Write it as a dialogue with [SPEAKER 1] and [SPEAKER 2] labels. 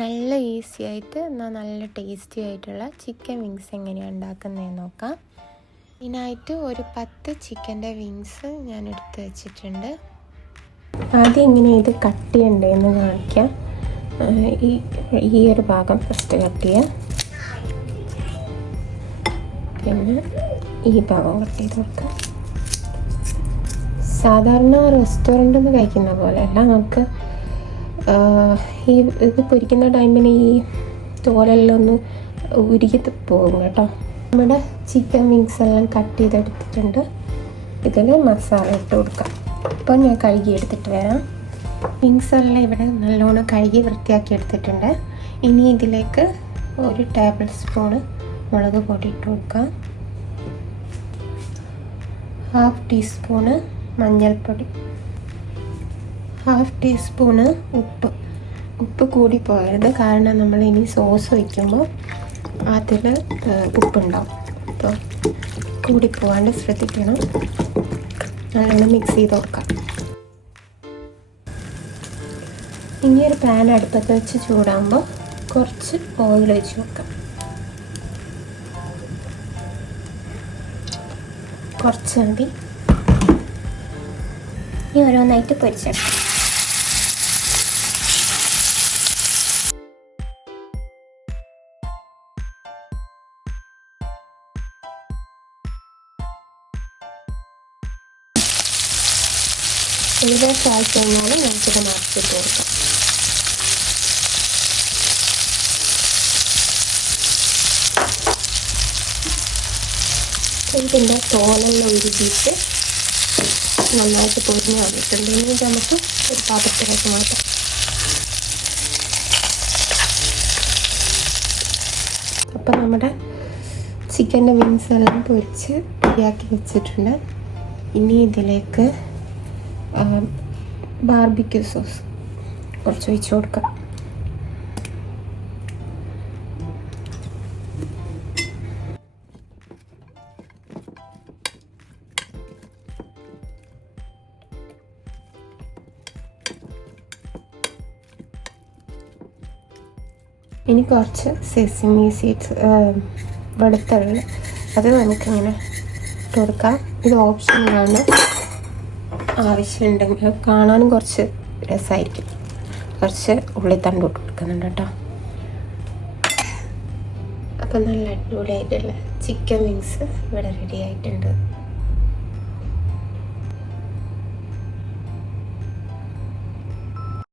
[SPEAKER 1] നല്ല ഈസി ആയിട്ട് എന്നാൽ നല്ല ടേസ്റ്റി ആയിട്ടുള്ള ചിക്കൻ വിങ്സ് എങ്ങനെയാണ് ഉണ്ടാക്കുന്നതെന്ന് നോക്കാം. ഇതിനായിട്ട് ഒരു പത്ത് ചിക്കന്റെ വിങ്സ് ഞാൻ എടുത്ത് വെച്ചിട്ടുണ്ട്. ആദ്യം ഇങ്ങനെ ഇത് കട്ട് ചെയ്യണ്ടേന്ന് കാണിക്കാം. ഈ ഈ ഒരു ഭാഗം ഫസ്റ്റ് കട്ട് ചെയ്യാം. പിന്നെ ഈ ഭാഗം കട്ട് ചെയ്ത് കൊടുക്കാം. സാധാരണ റെസ്റ്റോറന്റിൽ നിന്ന് കഴിക്കുന്ന പോലെയല്ല നമുക്ക് ഈ ഇത് പൊരിക്കുന്ന ടൈമിന് ഈ തോലെല്ലാം ഒന്ന് ഉരുകി പോകും കേട്ടോ. നമ്മുടെ ചിക്കൻ വിങ്സ് എല്ലാം കട്ട് ചെയ്തെടുത്തിട്ടുണ്ട്. ഇതിൽ മസാല ഇട്ട് കൊടുക്കാം. അപ്പോൾ ഞാൻ കഴുകി എടുത്തിട്ട് വരാം. വിങ്സ് എല്ലാം ഇവിടെ നല്ലോണം കഴുകി വൃത്തിയാക്കി എടുത്തിട്ടുണ്ട്. ഇനി ഇതിലേക്ക് ഒരു ടേബിൾ സ്പൂണ് മുളക് പൊടി ഇട്ട് കൊടുക്കാം. ഹാഫ് ടീസ്പൂണ് മഞ്ഞൾപ്പൊടി. ഹാഫ് ടീസ്പൂണ് ഉപ്പ്. ഉപ്പ് കൂടി പോകരുത്. കാരണം നമ്മൾ ഇനി സോസ് വയ്ക്കുമ്പോൾ അതിൽ ഉപ്പുണ്ടാവും. അപ്പോൾ കൂടി പോകാണ്ട് ശ്രദ്ധിക്കണം. നല്ലോണം മിക്സ് ചെയ്ത് കൊടുക്കാം ഇനി ഒരു പാൻ അടുപ്പത്ത് വെച്ച് ചൂടാകുമ്പോൾ കുറച്ച് ഓയിൽ വെച്ച് വെക്കാം. കുറച്ച് മതി. ഇനി ഓരോന്നായിട്ട് പൊരിച്ചെടുക്കാം. ഏകദേശം ആയി കഴിഞ്ഞാൽ നമുക്കിത് മാറ്റിട്ട് കൊടുക്കാം. ഇതിന്റെ തോലെല്ലാം ഉരുകിയിട്ട് നന്നായിട്ട് പൊരിഞ്ഞ് വന്നിട്ടുണ്ട്. ഇനി ഇത് നമുക്ക് ഒരു പാത്രത്തിലേക്ക് മാറ്റാം. അപ്പം നമ്മുടെ ചിക്കന്റെ വിങ്സ് എല്ലാം പൊരിച്ച് റെഡിയാക്കി വെച്ചിട്ടുണ്ട്. ഇനി ഇതിലേക്ക് ബാർബിക്യൂ സോസ് കുറച്ച് ഒഴിച്ച് കൊടുക്കാം. ഇനി കുറച്ച് സെസിമി സീഡ്സ് വെളുത്തുള്ളി. അത് നമുക്കിങ്ങനെ ഇട്ട് കൊടുക്കാം. ഇത് ഓപ്ഷനിലാണ് ആവശ്യമുണ്ടെങ്കിൽ കാണാനും കുറച്ച് രസമായിരിക്കും കുറച്ച് ഉള്ളിത്തണ്ട് ഇട്ട് കൊടുക്കുന്നുണ്ട് കേട്ടോ. അപ്പം നല്ല അടിപൊളിയായിട്ടുള്ള ചിക്കൻ വിങ്സ് ഇവിടെ റെഡി ആയിട്ടുണ്ട്.